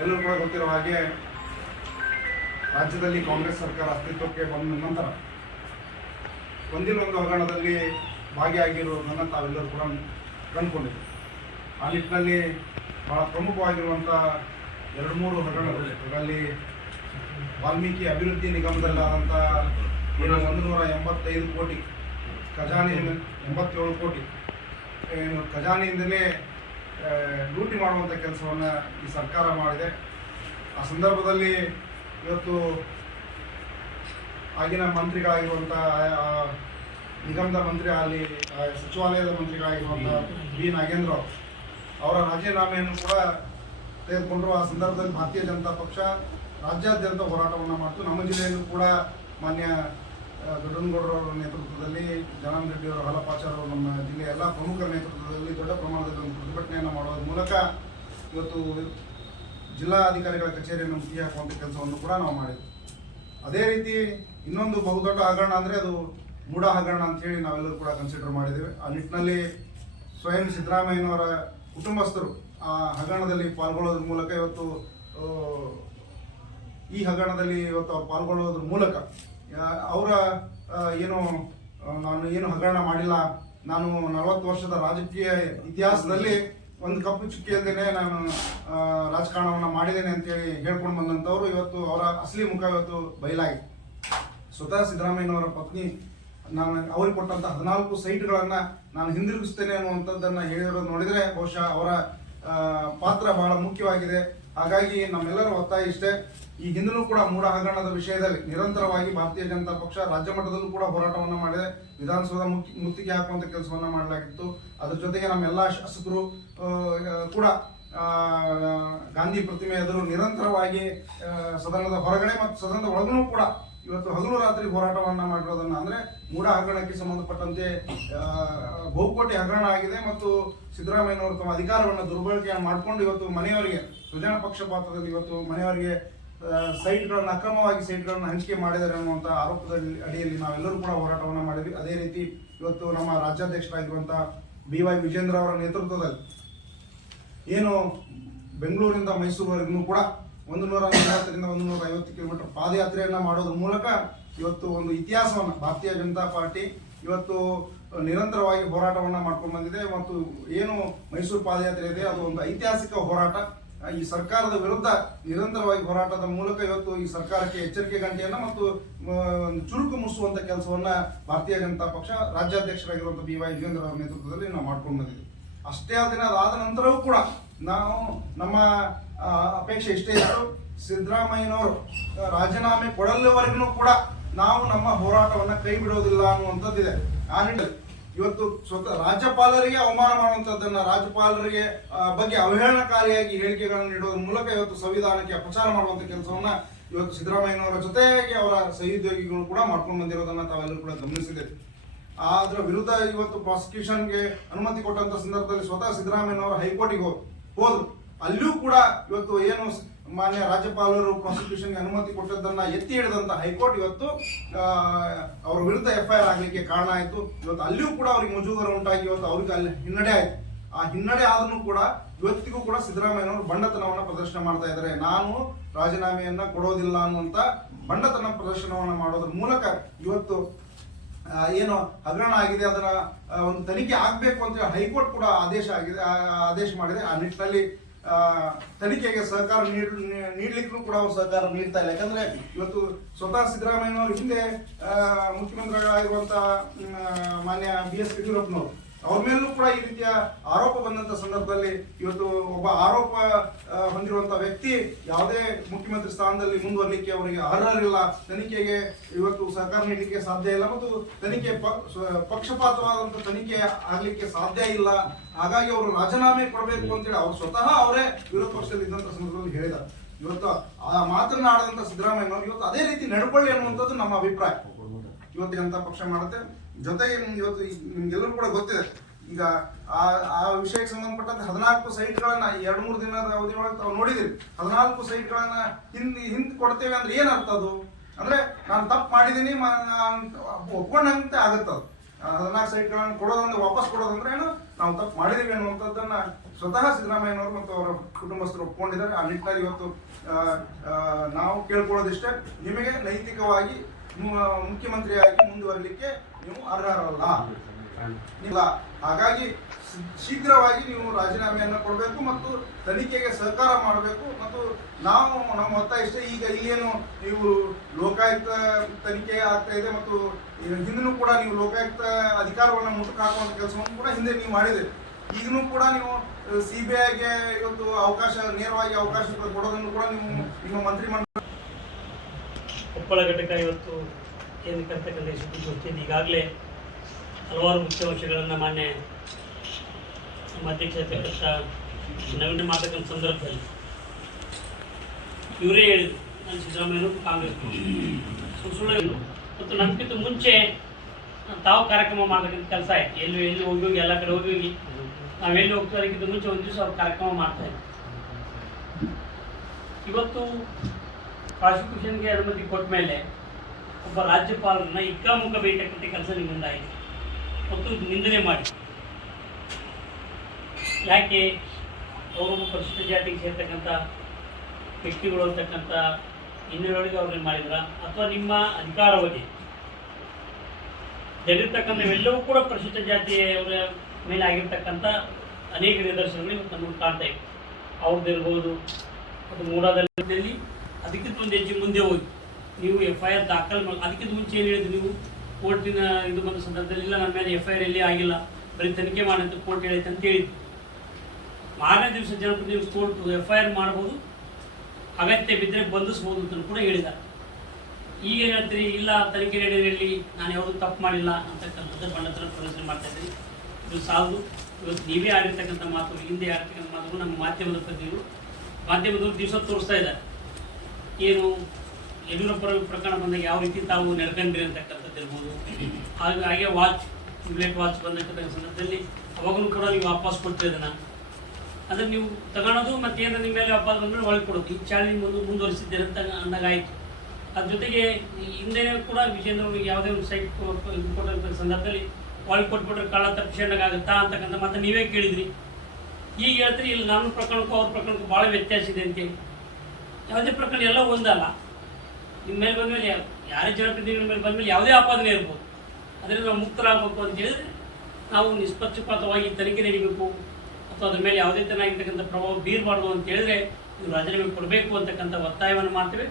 ಎಲ್ಲರೂ ಕೂಡ ಗೊತ್ತಿರೋ ಹಾಗೆ ರಾಜ್ಯದಲ್ಲಿ ಕಾಂಗ್ರೆಸ್ ಸರ್ಕಾರ ಅಸ್ತಿತ್ವಕ್ಕೆ ಬಂದ ನಂತರ ಒಂದಿಲ್ಲ ಒಂದು ಹಗರಣದಲ್ಲಿ ಭಾಗಿಯಾಗಿರುವುದನ್ನು ತಾವೆಲ್ಲರೂ ಕೂಡ ಕಂಡುಕೊಂಡಿದ್ದೀವಿ. ಆ ನಿಟ್ಟಿನಲ್ಲಿ ಬಹಳ ಪ್ರಮುಖವಾಗಿರುವಂಥ 2-3 ಹಗರಣಗಳು, ಅದರಲ್ಲಿ ವಾಲ್ಮೀಕಿ ಅಭಿವೃದ್ಧಿ ನಿಗಮದಲ್ಲಾದಂಥ ಏನು 185 ಕೋಟಿ ಖಜಾನೆಯಿಂದ 87 ಕೋಟಿ ಏನು ಖಜಾನೆಯಿಂದಲೇ ಲೂಟಿ ಮಾಡುವಂಥ ಕೆಲಸವನ್ನು ಈ ಸರ್ಕಾರ ಮಾಡಿದೆ. ಆ ಸಂದರ್ಭದಲ್ಲಿ ಇವತ್ತು ಆಗಿನ ಮಂತ್ರಿಗಳಾಗಿರುವಂಥ ನಿಗಮದ ಮಂತ್ರಿ ಅಲ್ಲಿ ಸಚಿವಾಲಯದ ಮಂತ್ರಿಗಳಾಗಿರುವಂಥ ಬಿ ನಾಗೇಂದ್ರ ಅವರ ರಾಜೀನಾಮೆಯನ್ನು ಕೂಡ ತೆಗೆದುಕೊಂಡರು. ಆ ಸಂದರ್ಭದಲ್ಲಿ ಭಾರತೀಯ ಜನತಾ ಪಕ್ಷ ರಾಜ್ಯಾದ್ಯಂತ ಹೋರಾಟವನ್ನು ಮಾಡ್ತು. ನಮ್ಮ ಜಿಲ್ಲೆಯಲ್ಲೂ ಕೂಡ ಮಾನ್ಯ ದೊಡ್ಡನಗೌಡರವರ ನೇತೃತ್ವದಲ್ಲಿ, ಜನಾರ್ದನ ರೆಡ್ಡಿ ಅವರು, ಹಾಲಪ್ಪಾಚಾರ್ ಅವರು, ನಮ್ಮ ಜಿಲ್ಲೆಯ ಎಲ್ಲ ಪ್ರಮುಖರ ನೇತೃತ್ವದಲ್ಲಿ ದೊಡ್ಡ ಪ್ರಮಾಣದಲ್ಲಿ ಒಂದು ಪ್ರತಿಭಟನೆಯನ್ನು ಮಾಡೋದ್ರ ಮೂಲಕ ಇವತ್ತು ಜಿಲ್ಲಾಧಿಕಾರಿಗಳ ಕಚೇರಿಯನ್ನು ಮುಗಿ ಹಾಕುವಂಥ ಕೆಲಸವನ್ನು ಕೂಡ ನಾವು ಮಾಡಿದ್ವಿ. ಅದೇ ರೀತಿ ಇನ್ನೊಂದು ಬಹುದೊಡ್ಡ ಹಗರಣ ಅಂದರೆ ಅದು ಮೂಡ ಹಗರಣ ಅಂತೇಳಿ ನಾವೆಲ್ಲರೂ ಕೂಡ ಕನ್ಸಿಡರ್ ಮಾಡಿದ್ದೇವೆ. ಆ ನಿಟ್ಟಿನಲ್ಲಿ ಸ್ವಯಂ ಸಿದ್ದರಾಮಯ್ಯನವರ ಕುಟುಂಬಸ್ಥರು ಆ ಹಗರಣದಲ್ಲಿ ಪಾಲ್ಗೊಳ್ಳೋದ್ರ ಮೂಲಕ ಇವತ್ತು ಈ ಹಗರಣದಲ್ಲಿ ಇವತ್ತು ಅವ್ರು ಪಾಲ್ಗೊಳ್ಳೋದ್ರ ಮೂಲಕ ಅವರ ನಾನು ಏನು ಹಗರಣ ಮಾಡಿಲ್ಲ, ನಾನು 40 ವರ್ಷದ ರಾಜಕೀಯ ಇತಿಹಾಸದಲ್ಲಿ ಒಂದು ಕಪ್ಪು ಚುಕ್ಕಿ ಅಲ್ಲದೆ ನಾನು ರಾಜಕಾರಣವನ್ನು ಮಾಡಿದ್ದೇನೆ ಅಂತೇಳಿ ಹೇಳ್ಕೊಂಡು ಬಂದಂಥವ್ರು ಇವತ್ತು ಅವರ ಅಸಲಿ ಮುಖ ಇವತ್ತು ಬಯಲಾಗಿದೆ. ಸ್ವತಃ ಸಿದ್ದರಾಮಯ್ಯನವರ ಪತ್ನಿ ನಾನು ಅವ್ರಿಗೆ ಕೊಟ್ಟಂಥ 14 ಸೈಟ್ಗಳನ್ನು ನಾನು ಹಿಂದಿರುಗಿಸ್ತೇನೆ ಅನ್ನುವಂಥದ್ದನ್ನು ಹೇಳಿರೋದು ನೋಡಿದರೆ ಬಹುಶಃ ಅವರ ಪಾತ್ರ ಬಹಳ ಮುಖ್ಯವಾಗಿದೆ. ಹಾಗಾಗಿ ನಮ್ಮೆಲ್ಲರ ಒತ್ತಾಯ ಇಷ್ಟೇ, ಈ ಹಿಂದೂ ಕೂಡ ಮೂಡ ಹಗರಣದ ವಿಷಯದಲ್ಲಿ ನಿರಂತರವಾಗಿ ಭಾರತೀಯ ಜನತಾ ಪಕ್ಷ ರಾಜ್ಯ ಮಟ್ಟದಲ್ಲೂ ಕೂಡ ಹೋರಾಟವನ್ನು ಮಾಡಿದೆ. ವಿಧಾನಸೌಧ ಮುತ್ತಿಗೆ ಹಾಕುವಂಥ ಕೆಲಸವನ್ನು ಮಾಡಲಾಗಿತ್ತು. ಅದ್ರ ಜೊತೆಗೆ ನಮ್ಮೆಲ್ಲ ಶಾಸಕರು ಕೂಡ ಗಾಂಧಿ ಪ್ರತಿಮೆ ಎದುರು ನಿರಂತರವಾಗಿ ಸದನದ ಹೊರಗಡೆ ಮತ್ತು ಸದನದ ಒಳಗೂ ಕೂಡ ಇವತ್ತು ಹಗಲು ರಾತ್ರಿ ಹೋರಾಟವನ್ನು ಮಾಡಿರೋದನ್ನ ಅಂದರೆ ಮೂಡ ಹಗರಣಕ್ಕೆ ಸಂಬಂಧಪಟ್ಟಂತೆ ಬಹುಕೋಟಿ ಹಗರಣ ಆಗಿದೆ ಮತ್ತು ಸಿದ್ದರಾಮಯ್ಯನವರು ತಮ್ಮ ಅಧಿಕಾರವನ್ನು ದುರ್ಬಳಕೆ ಮಾಡಿಕೊಂಡು ಇವತ್ತು ಮನೆಯವರಿಗೆ ಸ್ವಜನ ಪಕ್ಷಪಾತದಲ್ಲಿ ಇವತ್ತು ಮನೆಯವರಿಗೆ ಸೈಟ್ಗಳನ್ನು ಅಕ್ರಮವಾಗಿ ಸೈಟ್ಗಳನ್ನು ಹಂಚಿಕೆ ಮಾಡಿದ್ದಾರೆ ಅನ್ನುವಂಥ ಆರೋಪದ ಅಡಿಯಲ್ಲಿ ನಾವೆಲ್ಲರೂ ಕೂಡ ಹೋರಾಟವನ್ನು ಮಾಡಿದ್ವಿ. ಅದೇ ರೀತಿ ಇವತ್ತು ನಮ್ಮ ರಾಜ್ಯಾಧ್ಯಕ್ಷರಾಗಿರುವಂಥ BY ವಿಜೇಂದ್ರ ಅವರ ನೇತೃತ್ವದಲ್ಲಿ ಏನು ಬೆಂಗಳೂರಿಂದ ಮೈಸೂರುವರೆಗೂ ಕೂಡ 140ರಿಂದ 150 ಕಿಲೋಮೀಟರ್ ಪಾದಯಾತ್ರೆಯನ್ನು ಮಾಡೋದ್ರ ಮೂಲಕ ಇವತ್ತು ಒಂದು ಇತಿಹಾಸವನ್ನು ಭಾರತೀಯ ಜನತಾ ಪಾರ್ಟಿ ಇವತ್ತು ನಿರಂತರವಾಗಿ ಹೋರಾಟವನ್ನು ಮಾಡ್ಕೊಂಡು ಬಂದಿದೆ. ಮತ್ತು ಏನು ಮೈಸೂರು ಪಾದಯಾತ್ರೆ ಇದೆ ಅದು ಒಂದು ಐತಿಹಾಸಿಕ ಹೋರಾಟ. ಈ ಸರ್ಕಾರದ ವಿರುದ್ಧ ನಿರಂತರವಾಗಿ ಹೋರಾಟದ ಮೂಲಕ ಇವತ್ತು ಈ ಸರ್ಕಾರಕ್ಕೆ ಎಚ್ಚರಿಕೆ ಗಂಟೆಯನ್ನು ಮತ್ತು ಒಂದು ಚುರುಕು ಮುಸುವಂಥ ಕೆಲಸವನ್ನು ಭಾರತೀಯ ಜನತಾ ಪಕ್ಷ ರಾಜ್ಯಾಧ್ಯಕ್ಷರಾಗಿರುವಂಥ BY ವಿಜೇಂದ್ರ ಅವರ ನೇತೃತ್ವದಲ್ಲಿ ನಾವು ಮಾಡ್ಕೊಂಡು ಬಂದಿದ್ದೀವಿ. ಅಷ್ಟೇ ಅದಾದ ನಂತರವೂ ಕೂಡ ನಾವು ನಮ್ಮ ಅಪೇಕ್ಷೆ ಇಷ್ಟೇ ಇತ್ತು, ಸಿದ್ದರಾಮಯ್ಯನವರು ರಾಜೀನಾಮೆ ಕೊಡಲಿವರೆಗೂ ಕೂಡ ನಾವು ನಮ್ಮ ಹೋರಾಟವನ್ನು ಕೈ ಬಿಡೋದಿಲ್ಲ ಅನ್ನುವಂಥದ್ದಿದೆ. ಆ ನಿಟ್ಟಿನಲ್ಲಿ ಇವತ್ತು ಸ್ವತಃ ರಾಜ್ಯಪಾಲರಿಗೆ ಅವಮಾನ ಮಾಡುವಂಥದ್ದನ್ನು, ರಾಜ್ಯಪಾಲರಿಗೆ ಬಗ್ಗೆ ಅವಹೇಳನಕಾರಿಯಾಗಿ ಹೇಳಿಕೆಗಳನ್ನು ನೀಡೋದ್ರ ಮೂಲಕ ಇವತ್ತು ಸಂವಿಧಾನಕ್ಕೆ ಅಪಚಾರ ಮಾಡುವಂಥ ಕೆಲಸವನ್ನು ಇವತ್ತು ಸಿದ್ದರಾಮಯ್ಯನವರ ಜೊತೆಗೆ ಅವರ ಸಹೋದ್ಯೋಗಿಗಳು ಕೂಡ ಮಾಡ್ಕೊಂಡು ಬಂದಿರೋದನ್ನು ತಾವೆಲ್ಲರೂ ಕೂಡ ಗಮನಿಸಿದ್ದೇವೆ. ಅದರ ವಿರುದ್ಧ ಇವತ್ತು ಪ್ರಾಸಿಕ್ಯೂಷನ್ಗೆ ಅನುಮತಿ ಕೊಟ್ಟಂಥ ಸಂದರ್ಭದಲ್ಲಿ ಸ್ವತಃ ಸಿದ್ದರಾಮಯ್ಯನವರು ಹೈಕೋರ್ಟಿಗೆ ಹೋದ್ರು. ಅಲ್ಲಿಯೂ ಕೂಡ ಇವತ್ತು ಏನು ಮಾನ್ಯ ರಾಜ್ಯಪಾಲರು ಪ್ರಾಸಿಕ್ಯೂಷನ್ಗೆ ಅನುಮತಿ ಕೊಟ್ಟದ್ದನ್ನು ಎತ್ತಿ ಹಿಡಿದಂಥ ಹೈಕೋರ್ಟ್ ಇವತ್ತು ಅವರ ವಿರುದ್ಧ FIR ಆಗಲಿಕ್ಕೆ ಕಾರಣ ಆಯಿತು. ಇವತ್ತು ಅಲ್ಲಿಯೂ ಕೂಡ ಅವ್ರಿಗೆ ಮುಜುಗರ ಉಂಟಾಗಿ ಇವತ್ತು ಅವ್ರಿಗೆ ಅಲ್ಲಿ ಹಿನ್ನಡೆ ಆಯಿತು. ಆ ಹಿನ್ನಡೆ ಆದ್ರೂ ಕೂಡ ಇವತ್ತಿಗೂ ಕೂಡ ಸಿದ್ದರಾಮಯ್ಯನವರು ಬಂಡತನವನ್ನು ಪ್ರದರ್ಶನ ಮಾಡ್ತಾ ಇದ್ದಾರೆ. ನಾನು ರಾಜೀನಾಮೆಯನ್ನು ಕೊಡೋದಿಲ್ಲ ಅನ್ನುವಂಥ ಬಂಡತನ ಪ್ರದರ್ಶನವನ್ನು ಮಾಡೋದ್ರ ಮೂಲಕ ಇವತ್ತು ಏನು ಹಗರಣ ಆಗಿದೆ ಅದರ ಒಂದು ತನಿಖೆ ಆಗಬೇಕು ಅಂತ ಹೈಕೋರ್ಟ್ ಕೂಡ ಆದೇಶ ಮಾಡಿದೆ. ಆ ನಿಟ್ಟಿನಲ್ಲಿ ತನಿಖೆಗೆ ಸಹಕಾರ ನೀಡಲಿಕ್ಕೂ ಕೂಡ ಅವರು ಸಹಕಾರ ನೀಡ್ತಾ ಇಲ್ಲ. ಯಾಕಂದ್ರೆ ಇವತ್ತು ಸ್ವತಃ ಸಿದ್ದರಾಮಯ್ಯನವರು ಹಿಂದೆ ಮುಖ್ಯಮಂತ್ರಿಗಳಾಗಿರುವಂಥ ಮಾನ್ಯ BS ಯಡಿಯೂರಪ್ಪನವರು ಅವ್ರ ಮೇಲೂ ಕೂಡ ಈ ರೀತಿಯ ಆರೋಪ ಬಂದಂಥ ಸಂದರ್ಭದಲ್ಲಿ ಇವತ್ತು ಒಬ್ಬ ಆರೋಪ ಹೊಂದಿರುವಂಥ ವ್ಯಕ್ತಿ ಯಾವುದೇ ಮುಖ್ಯಮಂತ್ರಿ ಸ್ಥಾನದಲ್ಲಿ ಮುಂದುವರಲಿಕ್ಕೆ ಅವರಿಗೆ ಅರ್ಹರಿಲ್ಲ, ತನಿಖೆಗೆ ಇವತ್ತು ಸಹಕಾರ ನೀಡಲಿಕ್ಕೆ ಸಾಧ್ಯ ಇಲ್ಲ ಮತ್ತು ತನಿಖೆ ಪಕ್ಷಪಾತವಾದಂಥ ತನಿಖೆ ಆಗಲಿಕ್ಕೆ ಸಾಧ್ಯ ಇಲ್ಲ. ಹಾಗಾಗಿ ಅವರು ರಾಜೀನಾಮೆ ಕೊಡಬೇಕು ಅಂತೇಳಿ ಅವ್ರು ಸ್ವತಃ ಅವರೇ ವಿರೋಧ ಪಕ್ಷದಲ್ಲಿ ಇದ್ದಂಥ ಸಂದರ್ಭದಲ್ಲಿ ಹೇಳಿದ್ದಾರೆ. ಇವತ್ತು ಆ ಮಾತನಾಡಿದಂಥ ಸಿದ್ದರಾಮಯ್ಯನವರು ಇವತ್ತು ಅದೇ ರೀತಿ ನಡ್ಕೊಳ್ಳಿ ಅನ್ನುವಂಥದ್ದು ನಮ್ಮ ಅಭಿಪ್ರಾಯ. ಇವತ್ತು ಜನತಾ ಪಕ್ಷ ಮಾಡುತ್ತೆ. ಜೊತೆಗೆ ಇವತ್ತು ನಿಮ್ಗೆಲ್ಲರೂ ಕೂಡ ಗೊತ್ತಿದೆ, ಈಗ ಆ ವಿಷಯಕ್ಕೆ ಸಂಬಂಧಪಟ್ಟಂತೆ 14 ಸೈಟ್ಗಳನ್ನ 2-3 ದಿನದ ಅವಧಿಯೊಳಗೆ ತಾವು ನೋಡಿದಿರಿ. 14 ಸೈಟ್ಗಳನ್ನ ಹಿಂದೆ ಕೊಡ್ತೇವೆ ಅಂದ್ರೆ ಏನರ್ಥ? ಅದು ಅಂದ್ರೆ ನಾನು ತಪ್ಪು ಮಾಡಿದ್ದೀನಿ ಒಪ್ಕೊಂಡಂತೆ ಆಗುತ್ತದು. 14 ಸೈಟ್ಗಳನ್ನು ಕೊಡೋದಂದ್ರೆ ವಾಪಸ್ ಕೊಡೋದಂದ್ರೆ ಏನು ನಾವು ತಪ್ಪು ಮಾಡಿದೀವಿ ಅನ್ನುವಂಥದ್ದನ್ನ ಸ್ವತಃ ಸಿದ್ದರಾಮಯ್ಯನವರು ಮತ್ತು ಅವರ ಕುಟುಂಬಸ್ಥರು ಒಪ್ಕೊಂಡಿದ್ದಾರೆ. ಆ ನಿಟ್ಟಿನಲ್ಲಿ ಇವತ್ತು ನಾವು ಕೇಳ್ಕೊಳ್ಳೋದಿಷ್ಟೇ, ನಿಮಗೆ ನೈತಿಕವಾಗಿ ಮುಖ್ಯಮಂತ್ರಿಯಾಗಿ ಮುಂದುವರಲಿಕ್ಕೆ ನೀವು ಅರ್ಹರಲ್ಲ ಇಲ್ಲ. ಹಾಗಾಗಿ ಶೀಘ್ರವಾಗಿ ನೀವು ರಾಜೀನಾಮೆಯನ್ನು ಕೊಡಬೇಕು ಮತ್ತು ತನಿಖೆಗೆ ಸಹಕಾರ ಮಾಡಬೇಕು. ಮತ್ತು ನಾವು ನಮ್ಮ ಒತ್ತಾಯ ಇಷ್ಟೇ, ಈಗ ಇಲ್ಲೇನು ನೀವು ಲೋಕಾಯುಕ್ತ ತನಿಖೆ ಆಗ್ತಾ ಇದೆ ಮತ್ತು ಹಿಂದೂ ಕೂಡ ನೀವು ಲೋಕಾಯುಕ್ತ ಅಧಿಕಾರವನ್ನು ಮುಟ್ಟಕ್ಕೆ ಹಾಕುವಂಥ ಕೆಲಸವನ್ನು ಕೂಡ ಹಿಂದೆ ನೀವು ಮಾಡಿದೆ. ಈಗಲೂ ಕೂಡ ನೀವು CBIಗೆ ಇವತ್ತು ಅವಕಾಶ, ನೇರವಾಗಿ ಅವಕಾಶ ಕೊಡೋದನ್ನು ಕೂಡ ನೀವು ನಿಮ್ಮ ಮಂತ್ರಿಮಂಡಲ ಕೊಪ್ಪಳ ಘಟಕ ಇವತ್ತು ಕೇಂದ್ರೀಕರ್ತಕ್ಕಂಥ ಸುದ್ದಿಗೋಷ್ಠಿಯಲ್ಲಿ ಈಗಾಗಲೇ ಹಲವಾರು ಮುಖ್ಯ ಅಂಶಗಳನ್ನು ಮಾನ್ಯ ನಮ್ಮ ಅಧ್ಯಕ್ಷ ಇರ್ತಕ್ಕಂಥ ನವೀನ ಮಾತಕ್ಕಂಥ ಸಂದರ್ಭದಲ್ಲಿ ಇವರೇ ಹೇಳಿದರು, ನಾನು ಸಿದ್ದರಾಮಯ್ಯನವರು ಕಾಂಗ್ರೆಸ್ ಸುಳ್ಳು ಮತ್ತು ನಮಗಿಂತ ಮುಂಚೆ ತಾವು ಕಾರ್ಯಕ್ರಮ ಮಾಡತಕ್ಕಂಥ ಕೆಲಸ ಆಯ್ತು. ಎಲ್ಲಿ ಹೋಗಿ ಎಲ್ಲ ಕಡೆ ಹೋಗಿ ನಾವೆಲ್ಲಿ ಹೋಗ್ತಾರಿಗಿಂತ ಮುಂಚೆ ಒಂದು ದಿವಸ ಅವ್ರು ಕಾರ್ಯಕ್ರಮ ಮಾಡ್ತಾ ಇದ್ವಿ. ಇವತ್ತು ಪ್ರಾಸಿಕ್ಯೂಷನ್ಗೆ ಅನುಮತಿ ಕೊಟ್ಟ ಮೇಲೆ ಒಬ್ಬ ರಾಜ್ಯಪಾಲರನ್ನ ಇಕ್ಕಾಮುಖ ಬೇಯತಕ್ಕಂಥ ಕೆಲಸ ನಿಮ್ಮಿಂದ ಆಯಿತು ಮತ್ತು ನಿಂದನೆ ಮಾಡಿ, ಯಾಕೆ ಅವರು ಪರಿಶಿಷ್ಟ ಜಾತಿಗೆ ಸೇರ್ತಕ್ಕಂಥ ವ್ಯಕ್ತಿಗಳು ಅಂತಕ್ಕಂಥ ಹಿನ್ನೆಲೆಯೊಳಗೆ ಅವ್ರನ್ನ ಮಾಡಿದ್ರ, ಅಥವಾ ನಿಮ್ಮ ಅಧಿಕಾರಾವಧಿ ಜಡಿರ್ತಕ್ಕಂಥವೆಲ್ಲವೂ ಕೂಡ ಪರಿಶಿಷ್ಟ ಜಾತಿಯವರ ಮೇಲೆ ಆಗಿರ್ತಕ್ಕಂಥ ಅನೇಕ ನಿದರ್ಶನಗಳು ಇವತ್ತು ನಮಗೆ ಕಾಣ್ತಾ ಇವೆ. ಅವ್ರದ್ದಿರ್ಬೋದು ಮತ್ತು ಮೂಡಾದಲ್ಲಿ ಅದಕ್ಕಿಂತ ಒಂದು ಹೆಜ್ಜೆ ಮುಂದೆ ಹೋಗಿ ನೀವು FIR ದಾಖಲೆ ಮಾಡಿ. ಅದಕ್ಕಿಂತ ಮುಂಚೆ ಏನು ಹೇಳಿದ್ರು ನೀವು, ಕೋರ್ಟಿನ ಇದು ಬಂದ ಸಂದರ್ಭದಲ್ಲಿ ಇಲ್ಲ ನನ್ನ ಮೇಲೆ FIR ಎಲ್ಲಿ ಆಗಿಲ್ಲ, ಬರೀ ತನಿಖೆ ಮಾಡಂತ ಕೋರ್ಟ್ ಹೇಳೈತೆ ಅಂತ ಹೇಳಿದ್ರು. ಮಾರನೇ ದಿವಸ ಜನಪ್ರತಿನಿಧಿ ಕೋರ್ಟ್ FIR ಮಾಡ್ಬೋದು, ಅಗತ್ಯ ಬಿದ್ದರೆ ಬಂಧಿಸ್ಬೋದು ಅಂತ ಕೂಡ ಹೇಳಿದ್ದಾರೆ. ಈಗ ಏನು ಹೇಳ್ತೀರಿ, ಇಲ್ಲ ತನಿಖೆ ನಡೆಯಲ್ಲಿ ನಾನು ಯಾವುದೂ ತಪ್ಪು ಮಾಡಿಲ್ಲ ಅಂತಕ್ಕಂಥದ್ದು ಬಣ್ಣತರ ಪ್ರದರ್ಶನ ಮಾಡ್ತಾ ಇದ್ದೀರಿ. ಇದು ಸಾಲದು. ಇವತ್ತು ನೀವೇ ಆಡಿರ್ತಕ್ಕಂಥ ಮಾತು, ಹಿಂದೆ ಆಡಿರ್ತಕ್ಕಂಥ ಮಾತುಗಳು ನಮ್ಮ ಮಾಧ್ಯಮದ ಮಾಧ್ಯಮದವರು ದಿವಸ ತೋರಿಸ್ತಾ ಇದ್ದಾರೆ. ಏನು ಯಡಿಯೂರಪ್ಪರ ಪ್ರಕರಣ ಬಂದಾಗ ಯಾವ ರೀತಿ ತಾವು ನಡ್ಕೊಂಡ್ರಿ ಅಂತಕ್ಕಂಥದ್ದು ಇರ್ಬೋದು. ಹಾಗೆ ಬುಲೆಟ್ ವಾಚ್ ಬಂದಿರ್ತಕ್ಕಂಥ ಸಂದರ್ಭದಲ್ಲಿ ಅವಾಗಲೂ ಕೂಡ ನೀವು ವಾಪಸ್ ಕೊಡ್ತಿದ್ದನ್ನ ಅದನ್ನು ನೀವು ತಗೊಳೋದು ಮತ್ತು ಏನೋ ನಿಮ್ಮ ಮೇಲೆ ವಾಪಸ್ ಬಂದರೆ ಒಳಗೆ ಕೊಡೋದು, ಈ ಚಾಳಿ ಮುಂದುವರಿಸಿದ್ದೀರ ಅಂತ ಅಂದಾಗಾಯಿತು. ಅದ್ರ ಜೊತೆಗೆ ಹಿಂದೆನೇ ಕೂಡ ವಿಜೇಂದ್ರ ಅವ್ರಿಗೆ ಯಾವುದೇ ಒಂದು ಸೈಟ್ ಕೊಟ್ಟಂಥ ಸಂದರ್ಭದಲ್ಲಿ ಒಳಗೆ ಕೊಟ್ಬಿಟ್ರೆ ಕಳ್ಳ ತಪ್ಪಿಸಂಡಾಗುತ್ತಾ ಅಂತಕ್ಕಂಥ ಮಾತ್ರ ನೀವೇ ಕೇಳಿದ್ರಿ. ಈಗ ಹೇಳ್ತೀರಿ ಇಲ್ಲ ನಮ್ಮ ಪ್ರಕರಣಕ್ಕೂ ಅವ್ರ ಪ್ರಕರಣಕ್ಕೂ ಭಾಳ ವ್ಯತ್ಯಾಸ ಇದೆ ಅಂತೇಳಿ. ಯಾವುದೇ ಪ್ರಕರಣ ಎಲ್ಲ ಒಂದಲ್ಲ. ನಿಮ್ಮ ಮೇಲೆ ಬಂದಮೇಲೆ ಯಾರೇ ಜನಪ್ರತಿನಿಧಿಗಳ ಮೇಲೆ ಬಂದಮೇಲೆ ಯಾವುದೇ ಆಪಾದನೆ ಇರ್ಬೋದು, ಅದರಿಂದ ನಾವು ಮುಕ್ತರಾಗಬೇಕು ಅಂತ ಹೇಳಿದ್ರೆ ನಾವು ನಿಷ್ಪಕ್ಷಪಾತವಾಗಿ ತನಿಖೆ ನಡೀಬೇಕು ಅಥವಾ ಅದ್ರ ಮೇಲೆ ಯಾವುದೇ ತರನಾಗಿರ್ತಕ್ಕಂಥ ಪ್ರಭಾವ ಬೀರಬಾರ್ದು ಅಂತ ಹೇಳಿದ್ರೆ ನೀವು ರಾಜೀನಾಮೆ ಕೊಡಬೇಕು ಅಂತಕ್ಕಂಥ ಒತ್ತಾಯವನ್ನು ಮಾಡ್ತೇವೆ.